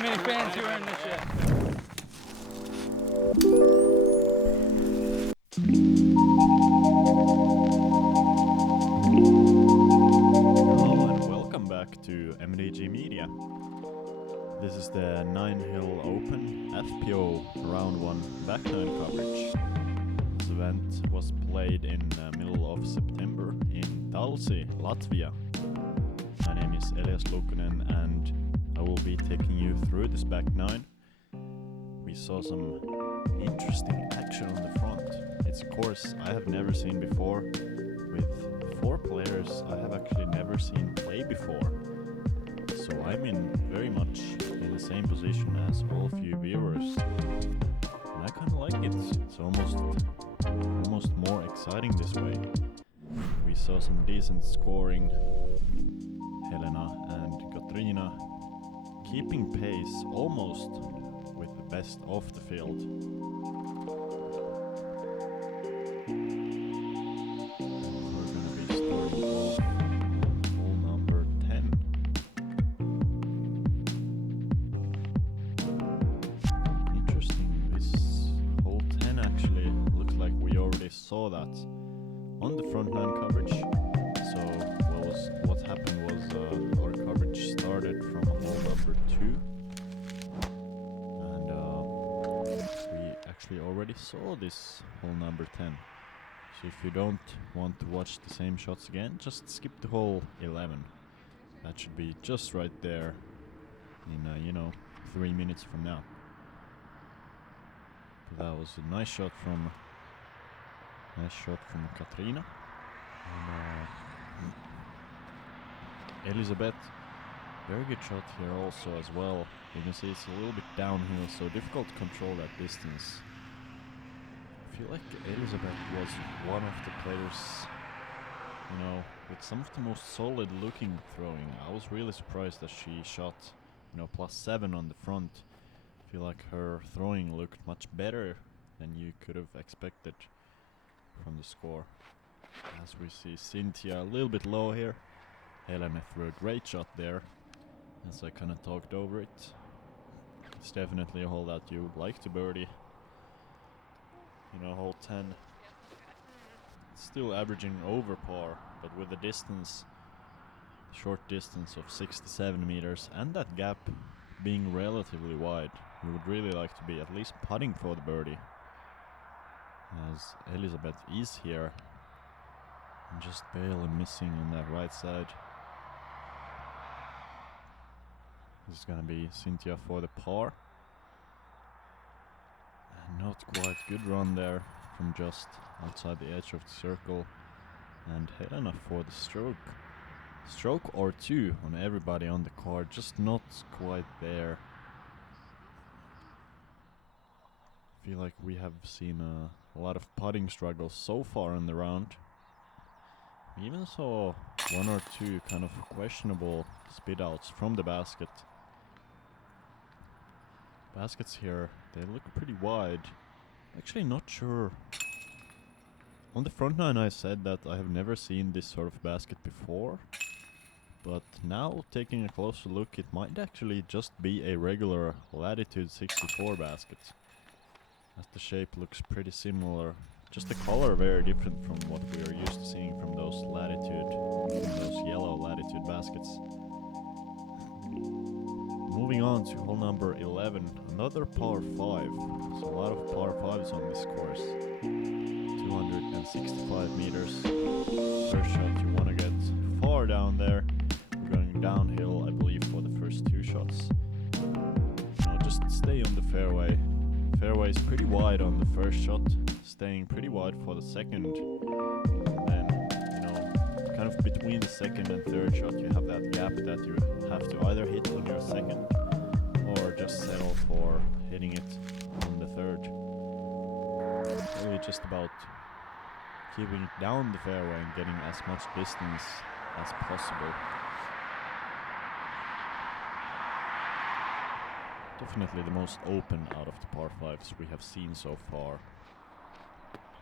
many fans here in this shit. Hello and welcome back to MDG Media. This is the 9 Hill Open FPO Round 1 back 9 coverage. This event was played in the middle of September in Talsi, Latvia. My name is Elias Lukunen and I will be taking you through this back 9. We saw some interesting action on the front. It's a course I have never seen before, with 4 players I have actually never seen play before. So I'm in very much in the same position as all of you viewers. And I kinda like it. It's almost more exciting this way. We saw some decent scoring. Helena and Katrina keeping pace almost with the best of the field. We're gonna be starting off hole number 10. Interesting, this hole 10 actually looks like we already saw that on the front 9 coverage. So what happened was our coverage started from hole number 2. And we actually already saw this hole number 10. So if you don't want to watch the same shots again, just skip to hole 11. That should be just right there in 3 minutes from now. But that was a nice shot from Katrina. And Elizabete, very good shot here also as well. You can see it's a little bit downhill, so difficult to control that distance. I feel like Elizabete was one of the players, with some of the most solid looking throwing. I was really surprised that she shot, +7 on the front. I feel like her throwing looked much better than you could have expected from the score. As we see Sintija a little bit low here. Helena threw a great shot there, as I kind of talked over it. It's definitely a hole that you would like to birdie. Hole 10. It's still averaging over par, but with the distance, short distance of 67 meters, and that gap being relatively wide, you would really like to be at least putting for the birdie. As Elizabete is here, and just barely missing on that right side. This is gonna be Sintija for the par. And not quite good run there from just outside the edge of the circle. And Helena for the stroke. Stroke or 2 on everybody on the card, just not quite there. I feel like we have seen a lot of putting struggles so far in the round. We even saw 1 or 2 kind of questionable spit outs from the basket. Baskets here, they look pretty wide. Actually not sure. On the front 9 I said that I have never seen this sort of basket before. But now taking a closer look, it might actually just be a regular latitude 64 basket. As the shape looks pretty similar. Just the color very different from what we are used to seeing from those yellow latitude baskets. Moving on to hole number 11, another par 5. There's a lot of par 5s on this course. 265 meters. First shot you want to get far down there. We're going downhill, I believe, for the first 2 shots. Just stay on the fairway. Fairway is pretty wide on the first shot, staying pretty wide for the second. And then, kind of between the second and third shot, you have that gap that you have to either hit on your second or just settle for hitting it on the third. Really just about keeping it down the fairway and getting as much distance as possible. Definitely the most open out of the par 5s we have seen so far.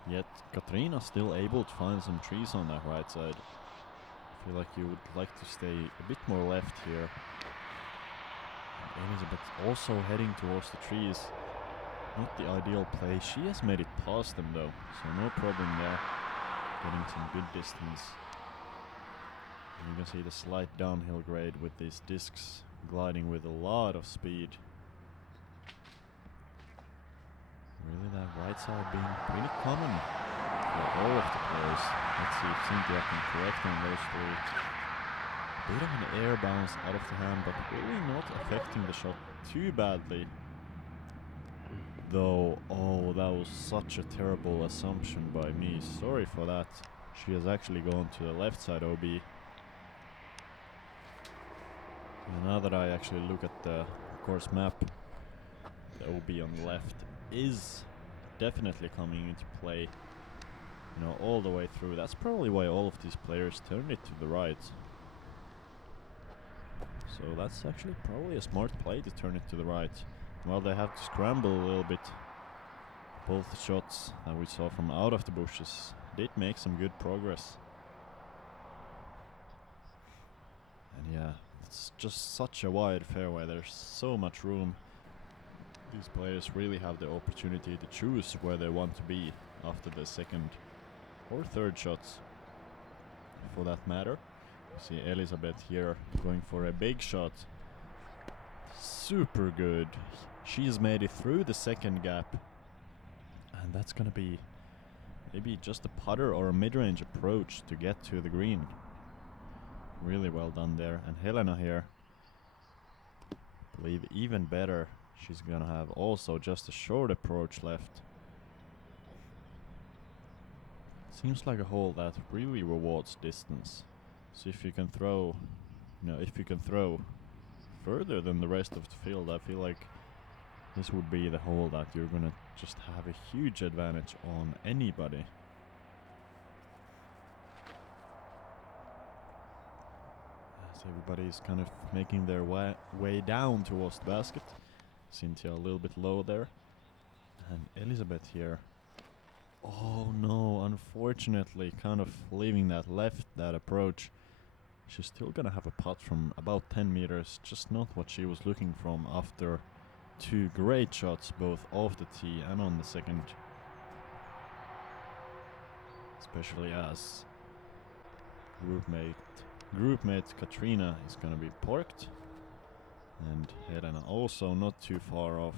Yet Katrina still able to find some trees on that right side. I feel like you would like to stay a bit more left here. Elizabete also heading towards the trees. Not the ideal play. She has made it past them though, so no problem there. Getting some good distance. And you can see the slight downhill grade with these discs gliding with a lot of speed. Really, that right side being pretty common for all of the players. Let's see if Sintija can correct on those three. Bit of an air bounce out of the hand, but really not affecting the shot too badly. Though, oh, that was such a terrible assumption by me. Sorry for that. She has actually gone to the left side OB. And now that I actually look at the course map, the OB on the left is definitely coming into play, you know, all the way through. That's probably why all of these players turned it to the right. So that's actually probably a smart play to turn it to the right. Well, they have to scramble a little bit. Both the shots that we saw from out of the bushes did make some good progress. And yeah, it's just such a wide fairway. There's so much room. These players really have the opportunity to choose where they want to be after the second or third shots, for that matter. You see Elizabete here going for a big shot. Super good. She's made it through the second gap. And that's gonna be maybe just a putter or a mid-range approach to get to the green. Really well done there. And Helena here, I believe even better. She's gonna have also just a short approach left. Seems like a hole that really rewards distance. So if you can throw, if you can throw further than the rest of the field, I feel like this would be the hole that you're gonna just have a huge advantage on anybody. As everybody's kind of making their way down towards the basket. Sintija a little bit low there. And Elizabete here. Oh no, unfortunately, kind of leaving that left, that approach. She's still gonna have a putt from about 10 meters, just not what she was looking from after two great shots, both off the tee and on the second. Especially as groupmate Katrina is gonna be parked. And Helena also not too far off.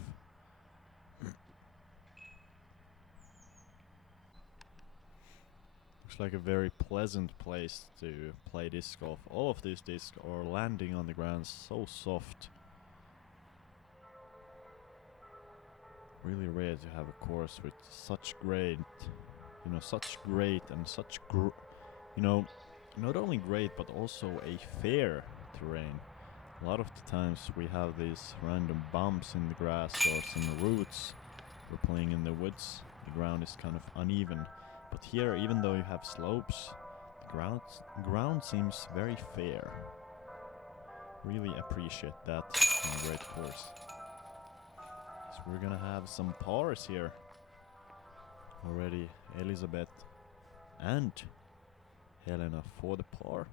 Looks like a very pleasant place to play disc golf. All of these discs are landing on the ground so soft. Really rare to have a course with such great, and such not only great but also a fair terrain. A lot of the times we have these random bumps in the grass or some roots. We're playing in the woods. The ground is kind of uneven. But here, even though you have slopes, the ground seems very fair. Really appreciate that in a great course. So we're gonna have some pars here. Already Elizabete and Helena for the par.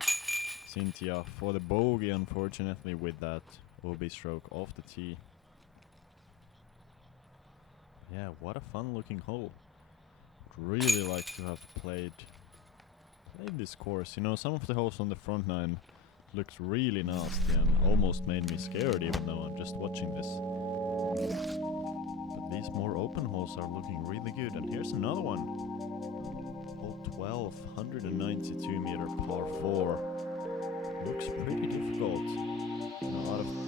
Sintija for the bogey, unfortunately, with that OB stroke off the tee. Yeah, what a fun looking hole. Would really like to have played this course. Some of the holes on the front nine looks really nasty and almost made me scared, even though I'm just watching this. But these more open holes are looking really good. And here's another one. Hole 12, 192 meter par 4. Looks pretty difficult.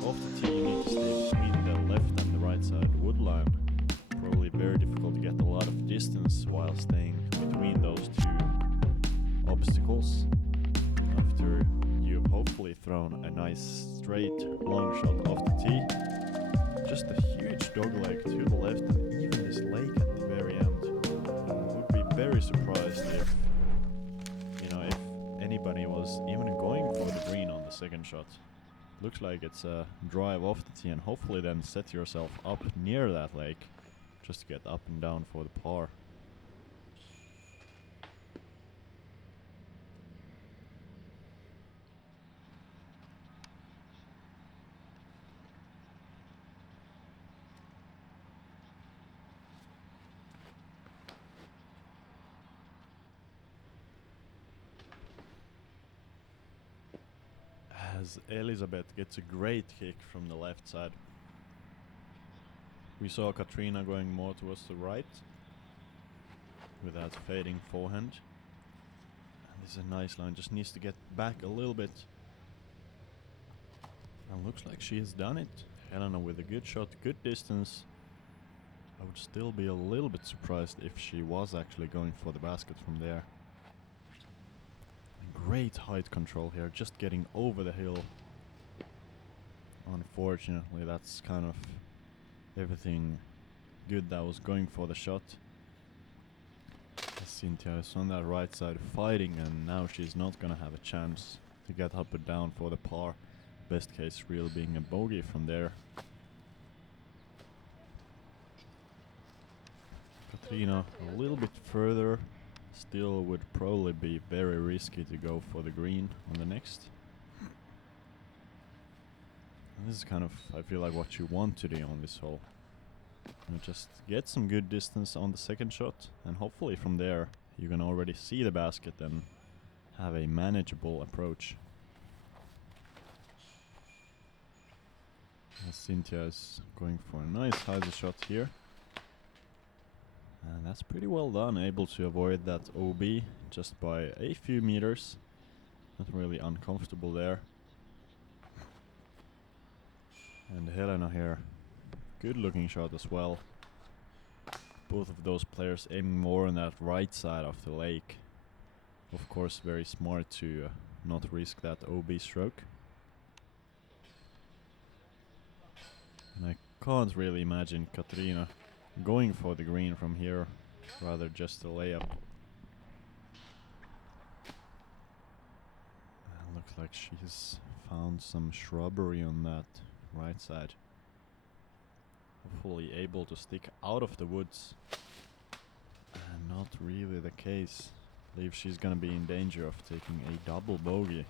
Off the tee you need to stay between the left and the right side woodline. Probably very difficult to get a lot of distance while staying between those two obstacles. After you've hopefully thrown a nice straight long shot off the tee. Just a huge dogleg to the left and even this lake at the very end. I would be very surprised if anybody was even going for the green on the second shot. Looks like it's a drive off the tee and hopefully then set yourself up near that lake just to get up and down for the par. as Elizabete gets a great kick from the left side. We saw Katrina going more towards the right with that fading forehand. And this is a nice line, just needs to get back a little bit. And looks like she has done it. Helena with a good shot, good distance. I would still be a little bit surprised if she was actually going for the basket from there. Great height control here, just getting over the hill. Unfortunately, that's kind of everything good that was going for the shot. Sintija is on that right side fighting, and now she's not gonna have a chance to get up and down for the par. Best case real being a bogey from there. Katrina a little bit further, still would probably be very risky to go for the green on the next. And this is kind of, I feel like, what you want to do on this hole. You just get some good distance on the second shot, and hopefully from there you can already see the basket and have a manageable approach. Sintija is going for a nice hyzer shot here. And that's pretty well done, able to avoid that OB just by a few meters. Not really uncomfortable there. And Helena here, good looking shot as well. Both of those players aiming more on that right side of the lake. Of course, very smart to not risk that OB stroke. And I can't really imagine Katrina going for the green from here, rather just a layup. Looks like she's found some shrubbery on that right side. Hopefully able to stick out of the woods. And not really the case. I believe she's gonna be in danger of taking a double bogey.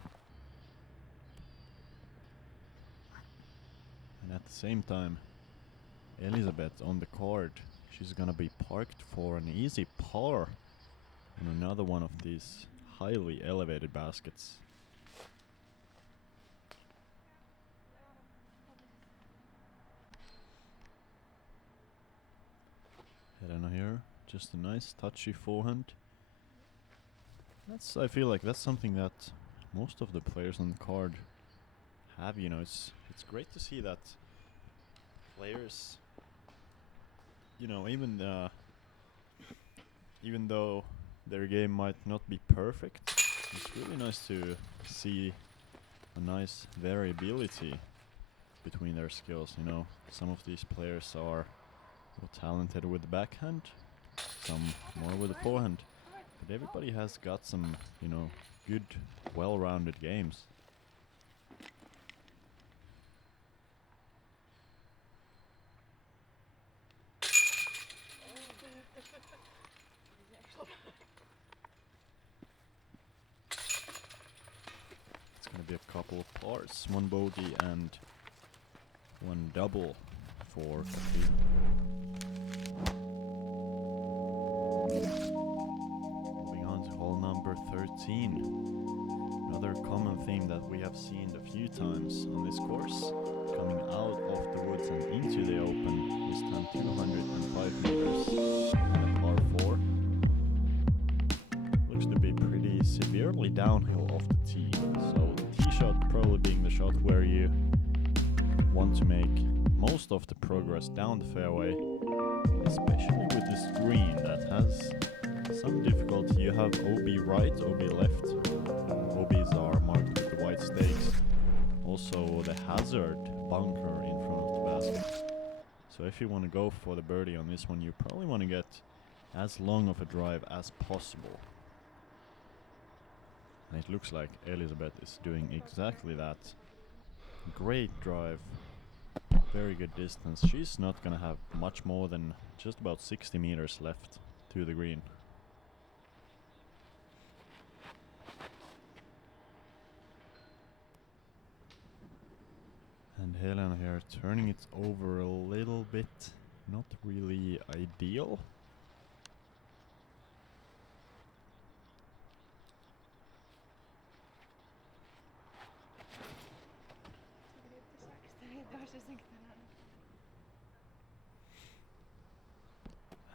And at the same time, Elizabete on the card. She's gonna be parked for an easy par on another one of these highly elevated baskets. Helena here, just a nice touchy forehand. I feel like that's something that most of the players on the card have. You know, it's great to see that players, you know, even though their game might not be perfect, it's really nice to see a nice variability between their skills. You know, some of these players are talented with the backhand, some more with the forehand, but everybody has got some, you know, good, well-rounded games. It's gonna be a couple of pars, one bogey and one double for Katrina. Moving on to hole number 13. Another common theme that we have seen a few times on this course, coming out of the woods and into the open, this time 205 meters and a par 4. Looks to be pretty severely downhill off the tee, so the tee shot probably being the shot where you want to make most of the progress down the fairway, especially with this green that has some difficulty. You have OB right, OB left. OBs are marked with the white stakes. Also the hazard bunker in front of the basket. So if you want to go for the birdie on this one, you probably want to get as long of a drive as possible. And it looks like Elizabete is doing exactly that. Great drive. Very good distance. She's not gonna have much more than just about 60 meters left to the green. And Helena here turning it over a little bit. Not really ideal.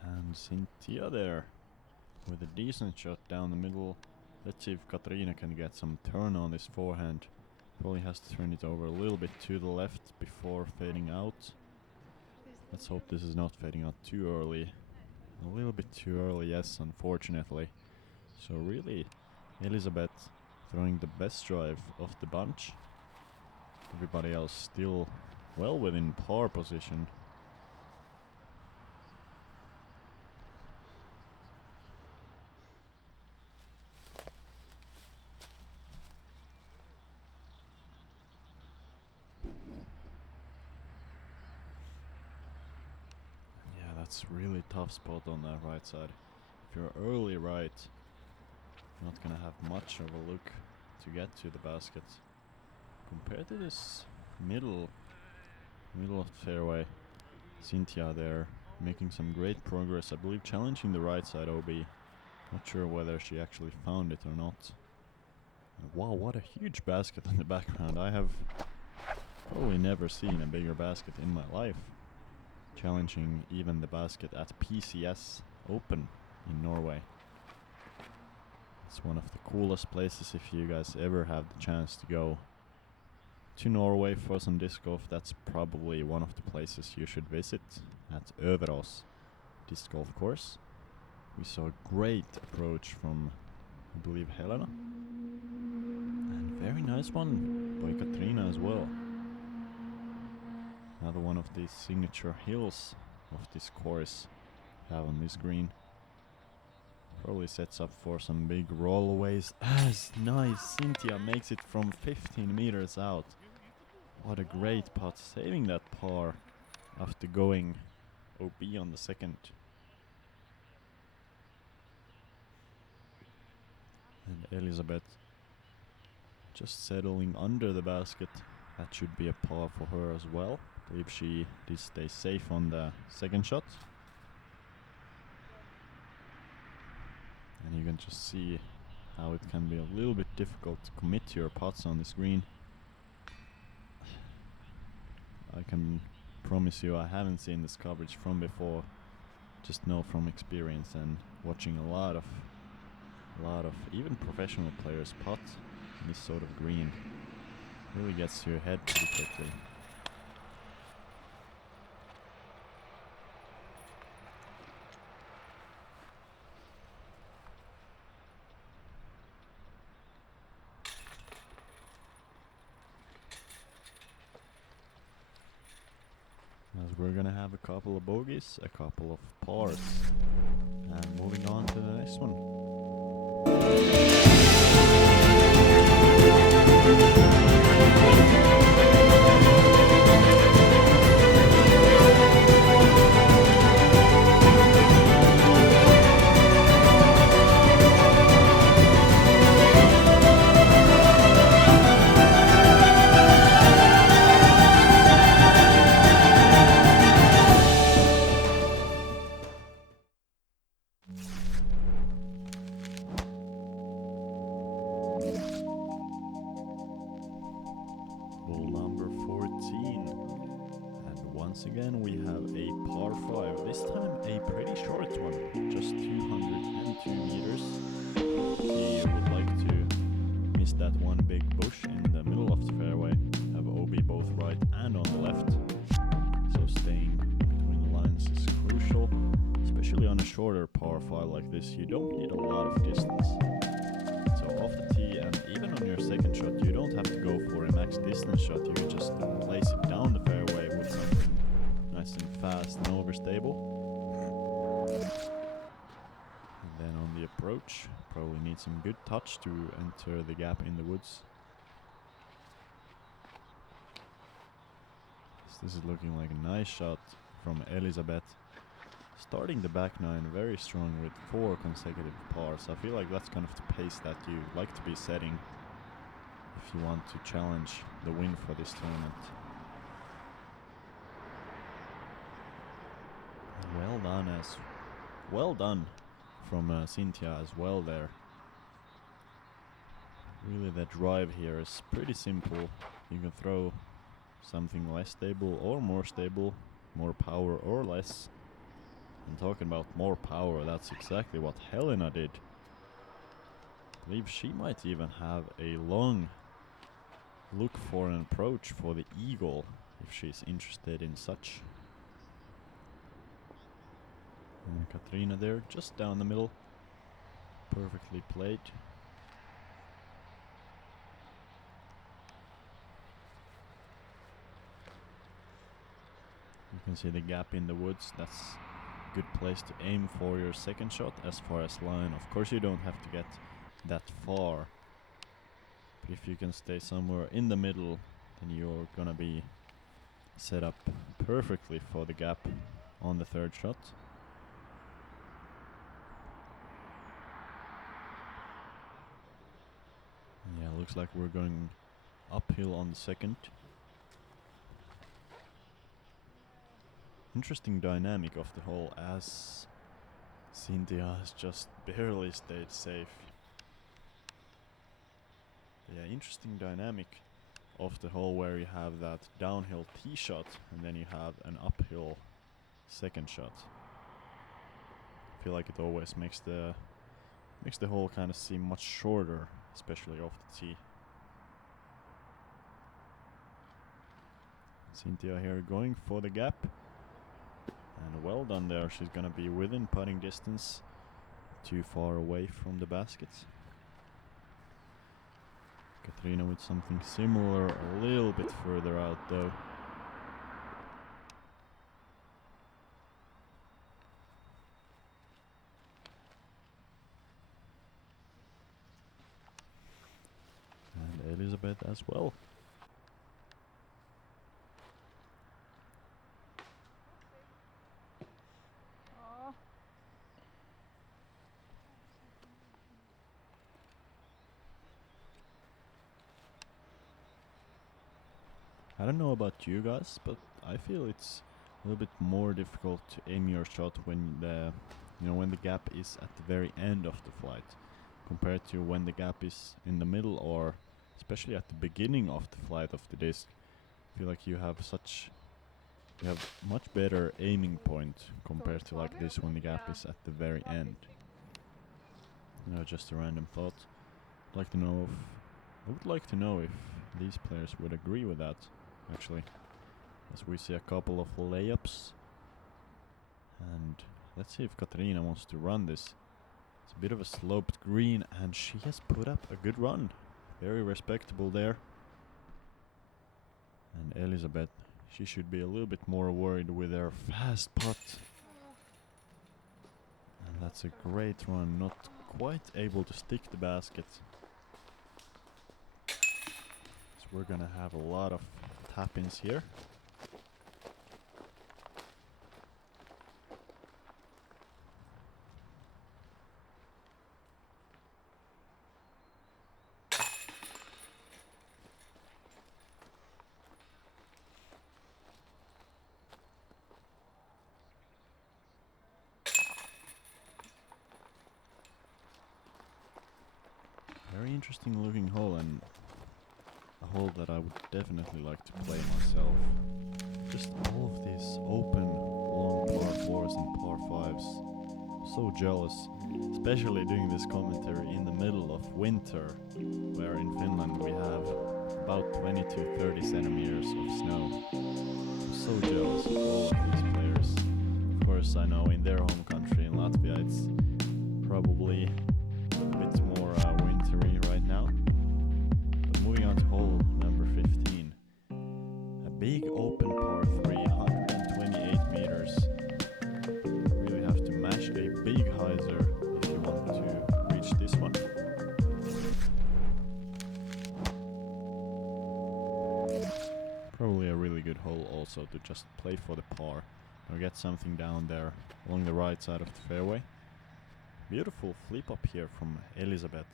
And Sintija there with a decent shot down the middle. Let's see if Katrina can get some turn on this forehand. Probably has to turn it over a little bit to the left before fading out. Let's hope this is not fading out too early. A little bit too early, yes, unfortunately. So really, Elizabete throwing the best drive of the bunch. Everybody else still well within par position. Yeah, that's really tough spot on that right side. If you're early right, you're not gonna have much of a look to get to the basket. Compared to this middle of the fairway, Sintija there making some great progress. I believe challenging the right side OB. Not sure whether she actually found it or not. Wow, what a huge basket in the background. I have probably never seen a bigger basket in my life. Challenging even the basket at PCS Open in Norway. It's one of the coolest places if you guys ever have the chance to go to Norway for some disc golf. That's probably one of the places you should visit, at Överås disc golf course. We saw a great approach from, I believe, Helena. And very nice one by Katrina as well. Another one of these signature hills of this course have on this green. Probably sets up for some big rollaways. As nice, Sintija makes it from 15 meters out. What a great putt, saving that par after going OB on the second. And Elizabete just settling under the basket. That should be a par for her as well. I believe she did stay safe on the second shot. And you can just see how it can be a little bit difficult to commit to your putts on this green. I can promise you I haven't seen this coverage from before. Just know from experience and watching a lot of even professional players putt in this sort of green. Really gets to your head pretty quickly. As we're gonna have a couple of bogeys, a couple of pars, and moving on to the next one. Hole number 14. And once again we have a par 5. This time a pretty short one, just 202 meters. He would like to miss that one big bush in the middle of the fairway. Have OB both right and on the left. So staying between the lines is crucial, especially on a shorter par 5 like this. You don't need a lot of distance. So off the tee and even on your second shot, you don't have to go for a max distance shot. You can just place it down the fairway with something nice and fast and overstable. And then on the approach, probably need some good touch to enter the gap in the woods. So this is looking like a nice shot from Elizabete. Starting the back nine very strong with 4 consecutive pars. I feel like that's kind of the pace that you like to be setting if you want to challenge the win for this tournament. Well done from Sintija as well there. Really the drive here is pretty simple. You can throw something less stable or more stable, more power or less. And talking about more power, that's exactly what Helena did. I believe she might even have a long look for an approach for the eagle if she's interested in such. And Katrina there, just down the middle, perfectly played. You can see the gap in the woods. That's a good place to aim for your second shot as far as line. Of course you don't have to get that far, but if you can stay somewhere in the middle, then you're gonna be set up perfectly for the gap on the third shot. Yeah, looks like we're going uphill on the second. Interesting dynamic of the hole, as Sintija has just barely stayed safe. Yeah, interesting dynamic of the hole where you have that downhill tee shot and then you have an uphill second shot. I feel like it always makes the hole kind of seem much shorter, especially off the tee. Sintija here going for the gap. And well done there, she's gonna be within putting distance, too far away from the basket. Katrina with something similar, a little bit further out though. And Elizabete as well. I don't know about you guys, but I feel it's a little bit more difficult to aim your shot when the gap is at the very end of the flight, compared to when the gap is in the middle or especially at the beginning of the flight of the disc. I feel like you have much better aiming point compared to like this when the gap is at the very end. Just a random thought. I would like to know if these players would agree with that, actually. As we see a couple of layups. And let's see if Katrina wants to run this. It's a bit of a sloped green and she has put up a good run. Very respectable there. And Elizabete, she should be a little bit more worried with her fast putt. And that's a great run, not quite able to stick the basket. So we're gonna have a lot of tap-ins here. Very interesting looking hole, and a hole that I would definitely like to play myself. Just all of these open, long par 4s and par 5s. So jealous, especially doing this commentary in the middle of winter, where in Finland we have about 20 to 30 centimeters of snow. I'm so jealous of all of these players. Of course, I know in their home country, in Latvia, it's probably a bit more wintry right now. But moving on to hole number 15. A big open par 3, 128 meters. You really have to mash a big hyzer if you want to reach this one. Probably a really good hole also to just play for the par or get something down there along the right side of the fairway. Beautiful flip up here from Elizabete.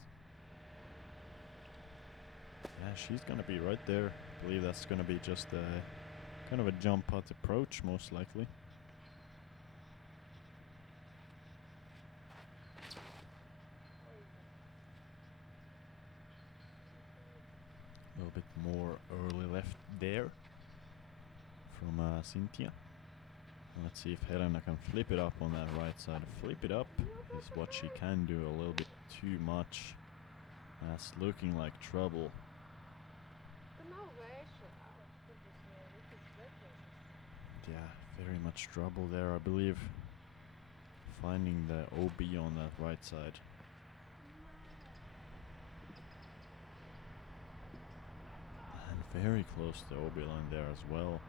Yeah, she's gonna be right there. I believe that's gonna be just a kind of a jump putt approach, most likely. A little bit more early left there. Sintija. Let's see if Helena can flip it up on that right side. Flip it up is what she can do, a little bit too much. That's looking like trouble. Yeah, very much trouble there, I believe. Finding the OB on that right side. And very close to the OB line there as well.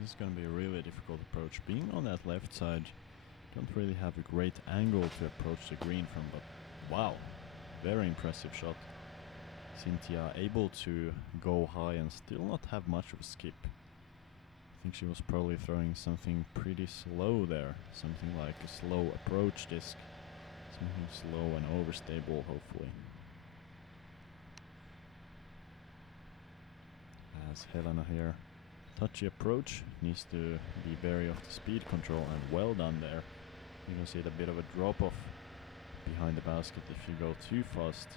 This is going to be a really difficult approach. Being on that left side, don't really have a great angle to approach the green from, but wow, very impressive shot. Sintija able to go high and still not have much of a skip. I think she was probably throwing something pretty slow there, something like a slow approach disc, something slow and overstable hopefully. As Helena here, touchy approach, needs to be wary of the speed control, and well done there. You can see a bit of a drop off behind the basket if you go too fast.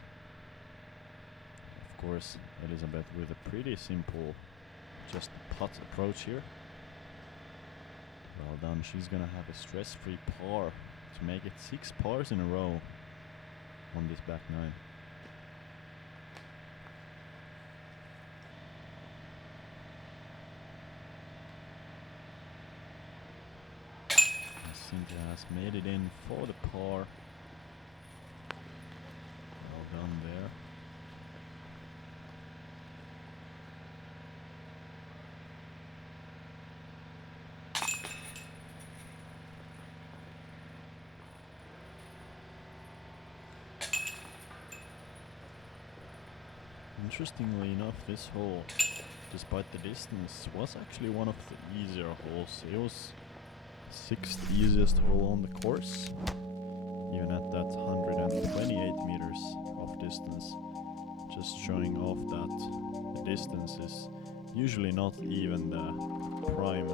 Of course, Elizabete with a pretty simple just putt approach here. Well done, she's gonna have a stress-free par to make it 6 pars in a row on this back nine. Sintija has made it in for the par. Well done there. Interestingly enough, this hole, despite the distance, was actually one of the easier holes. It was 6th easiest hole on the course, even at that 128 meters of distance. Just showing off that the distance is usually not even the prime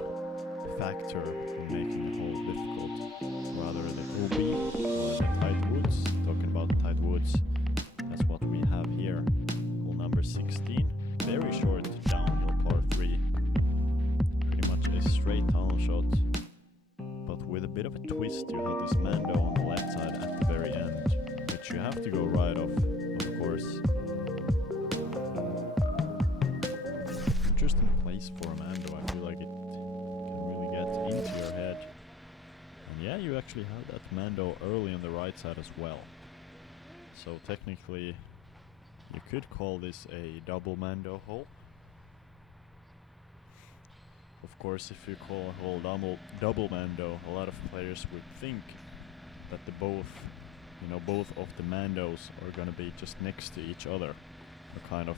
factor in making a hole difficult. Rather the OB or the tight woods. Talking about tight woods, that's what we have here. Hole number 16, very short downhill par 3. Pretty much a straight tunnel shot. With a bit of a twist, you have this Mando on the left side at the very end, which you have to go right of course. Interesting place for a Mando. I feel like it can really get into your head. And yeah, you actually have that Mando early on the right side as well. So technically, you could call this a double Mando hole. Of course, if you call a hole double Mando, a lot of players would think that both of the Mandos are gonna be just next to each other, or kind of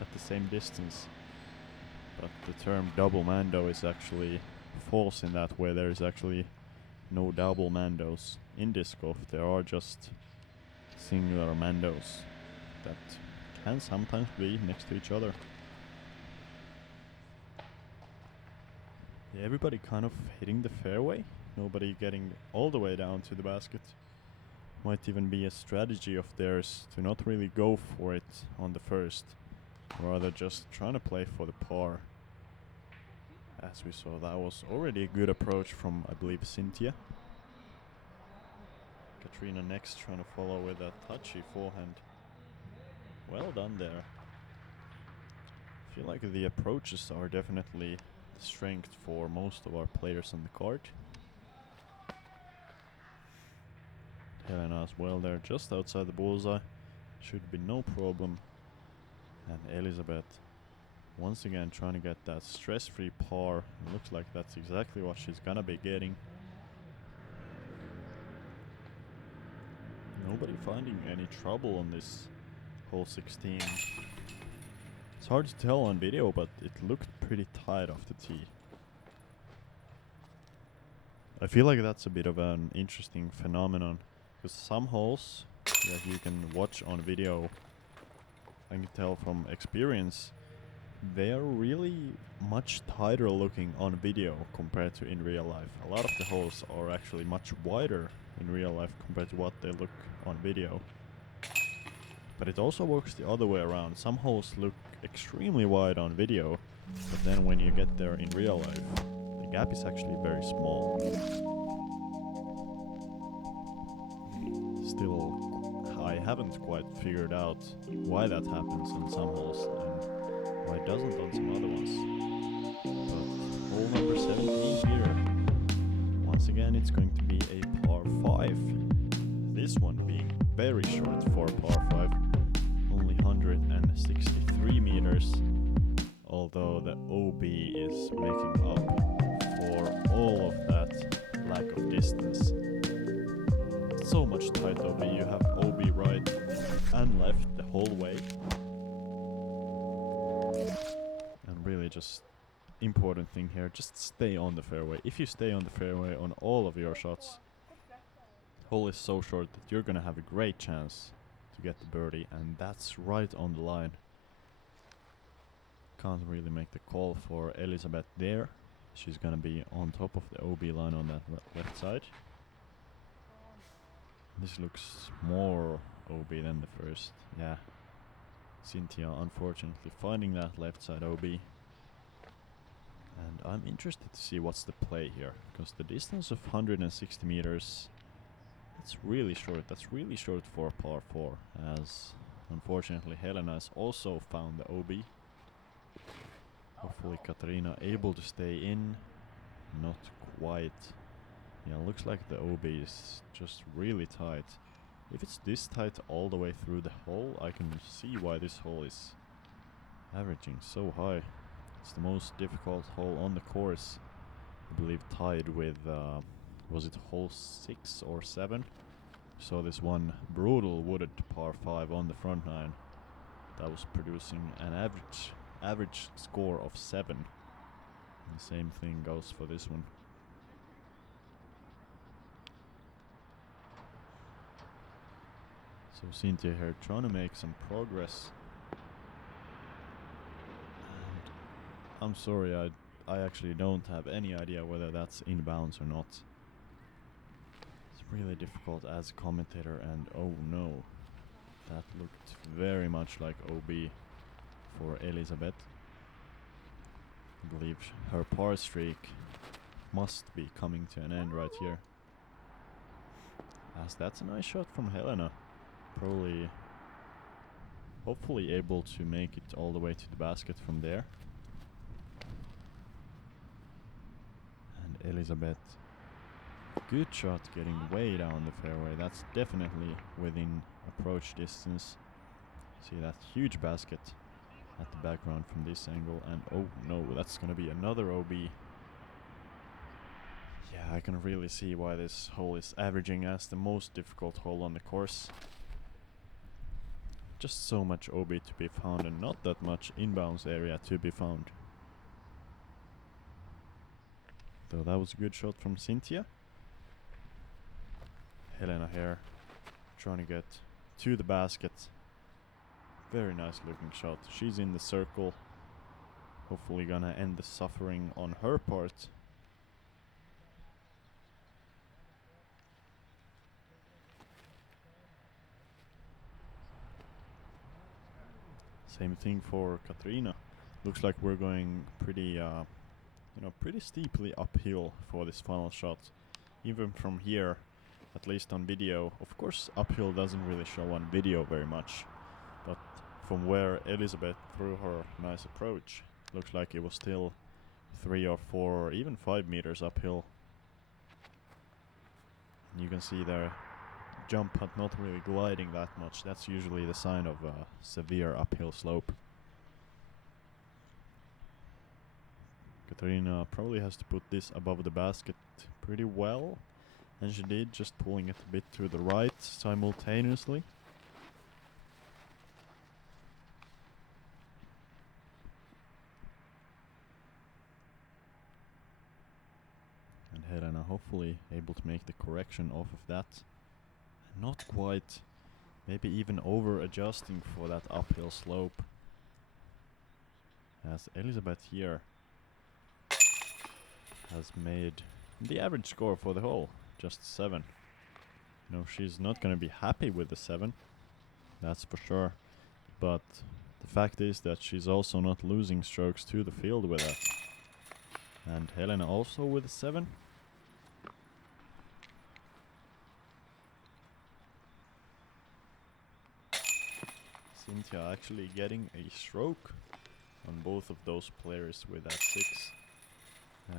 at the same distance. But the term double Mando is actually false in that way. There is actually no double Mandos in disc golf. There are just singular Mandos that can sometimes be next to each other. Yeah, everybody kind of hitting the fairway, nobody getting all the way down to the basket. Might even be a strategy of theirs to not really go for it on the first, rather just trying to play for the par. As we saw, that was already a good approach from, I believe, Sintija. Katrina next, trying to follow with a touchy forehand. Well done there. I feel like the approaches are definitely the strength for most of our players on the card. Helena as well there, just outside the bullseye. Should be no problem. And Elizabete once again trying to get that stress-free par. It looks like that's exactly what she's gonna be getting. Nobody finding any trouble on this hole 16. It's hard to tell on video, but it looked pretty tight off the tee. I feel like that's a bit of an interesting phenomenon, because some holes that you can watch on video, I can tell from experience, they are really much tighter looking on video compared to in real life. A lot of the holes are actually much wider in real life compared to what they look on video. But it also works the other way around. Some holes look extremely wide on video, but then when you get there in real life, the gap is actually very small. Still, I haven't quite figured out why that happens on some holes and why it doesn't on some other ones. But hole number 17 here. Once again, it's going to be a par 5. This one being very short for par 5. Only 163 meters. Although the OB is making up for all of that lack of distance. So much tight OB, you have OB right and left the whole way. And really just important thing here, just stay on the fairway. If you stay on the fairway on all of your shots, hole is so short that you're gonna have a great chance to get the birdie, and that's right on the line. Can't really make the call for Elizabete there. She's gonna be on top of the OB line on that left side. This looks more OB than the first. Yeah. Sintija unfortunately finding that left side OB. And I'm interested to see what's the play here, because the distance of 160 meters, that's really short. That's really short for par 4, as unfortunately Helena has also found the OB. Hopefully Katrina able to stay in. Not quite. Yeah, looks like the OB is just really tight. If it's this tight all the way through the hole, I can see why this hole is averaging so high. It's the most difficult hole on the course. I believe tied with, was it hole 6 or 7? So this one brutal wooded par 5 on the front 9 that was producing an average score of 7. And the same thing goes for this one. So Sintija here trying to make some progress. And I'm sorry, I actually don't have any idea whether that's inbounds or not. It's really difficult as a commentator, and oh no, that looked very much like OB for Elizabete. I believe her par streak must be coming to an end right here. As that's a nice shot from Helena. Probably, hopefully able to make it all the way to the basket from there. And Elizabete, good shot getting way down the fairway. That's definitely within approach distance. See that huge basket at the background from this angle, and oh no, that's gonna be another OB. Yeah, I can really see why this hole is averaging as the most difficult hole on the course. Just so much OB to be found and not that much inbounds area to be found. Though that was a good shot from Sintija. Helena here trying to get to the basket. Very nice looking shot. She's in the circle. Hopefully gonna end the suffering on her part. Same thing for Katrina. Looks like we're going pretty, pretty steeply uphill for this final shot. Even from here, at least on video. Of course, uphill doesn't really show on video very much, but from where Elizabete threw her nice approach, looks like it was still 3 or 4 or even 5 meters uphill. And you can see there, jump pad not really gliding that much. That's usually the sign of a severe uphill slope. Katrina probably has to put this above the basket pretty well, and she did, just pulling it a bit to the right simultaneously. And Helena hopefully able to make the correction off of that. Not quite, maybe even over adjusting for that uphill slope. As Elizabete here has made the average score for the hole, just 7. No, she's not gonna be happy with the 7. that's for sure. But the fact is that she's also not losing strokes to the field with that. And Helena also with 7. Sintija actually getting a stroke on both of those players with that 6.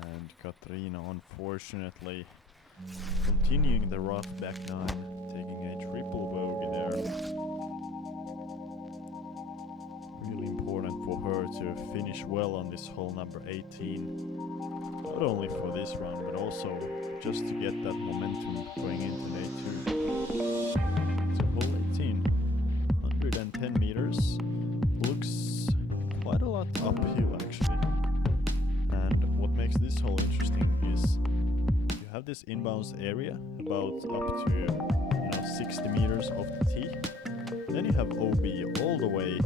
And Katrina unfortunately continuing the rough back 9, taking a triple bogey there. Really important for her to finish well on this hole number 18. Not only for this round, but also just to get that momentum going into day 2. So hole 18, 110 meters. Looks quite a lot uphill actually. And what makes this hole interesting is you have this inbounds area about up to 60 meters off the tee. Then you have OB all the way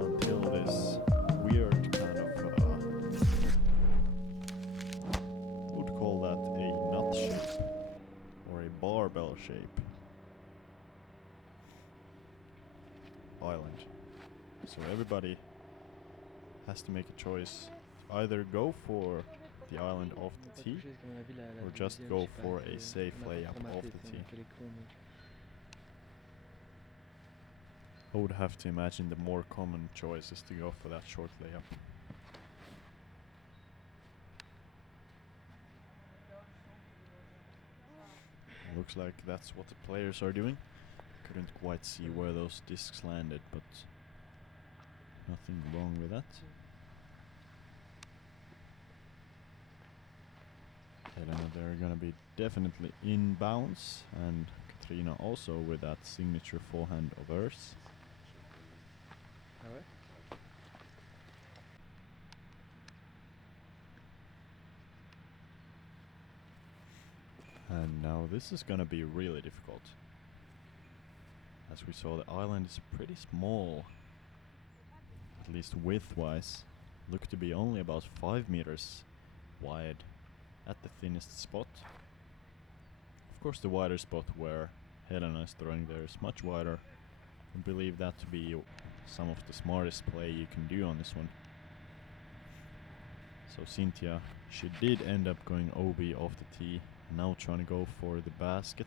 until this weird kind of would call that a nut shape or a barbell shape island. So everybody has to make a choice to either go for the island off the tee or just go for a safe layup off the tee. I would have to imagine the more common choice is to go for that short layup. Looks like that's what the players are doing. Couldn't quite see where those discs landed, but nothing wrong with that. Helena, they're gonna be definitely in bounds, and Katrina also with that signature forehand of hers. And now this is gonna be really difficult. As we saw, the island is pretty small, at least width-wise. Looked to be only about 5 meters wide at the thinnest spot. Of course, the wider spot where Helena is throwing there is much wider. I believe that to be some of the smartest play you can do on this one. So Sintija, she did end up going OB off the tee, now trying to go for the basket.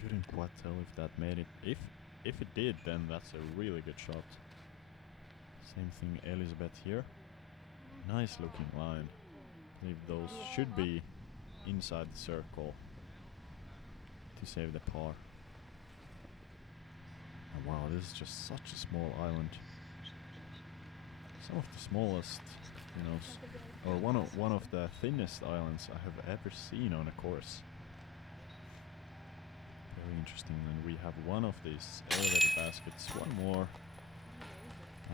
Couldn't quite tell if that made it. If it did, then that's a really good shot. Same thing Elizabete here. Nice looking line. I believe those should be inside the circle to save the par. And wow, this is just such a small island. Some of the smallest, or one of the thinnest islands I have ever seen on a course. Very interesting. And we have one of these elevator baskets, one more.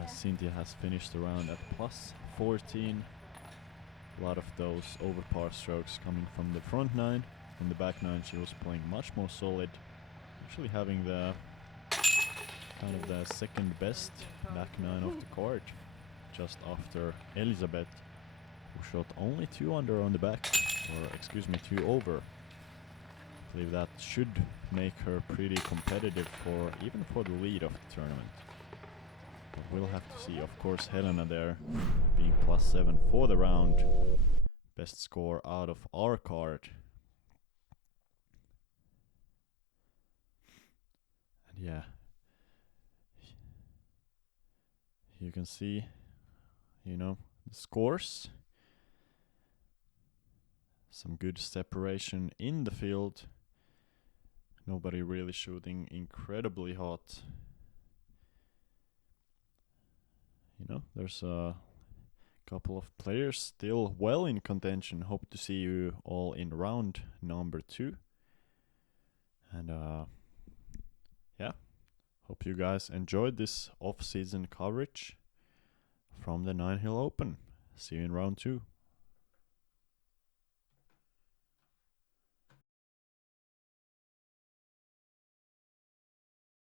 As Sintija has finished the round at plus 14. A lot of those over par strokes coming from the front 9. From the back 9 she was playing much more solid. Actually having the kind of the second best back 9 of the card. Just after Elizabete, who shot only 2 under on the back. Or excuse me, 2 over. I believe that should make her pretty competitive for even for the lead of the tournament. But we'll have to see. Of course, Helena there being plus 7 for the round. Best score out of our card. And yeah, you can see, the scores. Some good separation in the field. Nobody really shooting incredibly hot. There's a couple of players still well in contention. Hope to see you all in round number 2. And yeah, hope you guys enjoyed this off-season coverage from the Nine Hill Open. See you in round 2.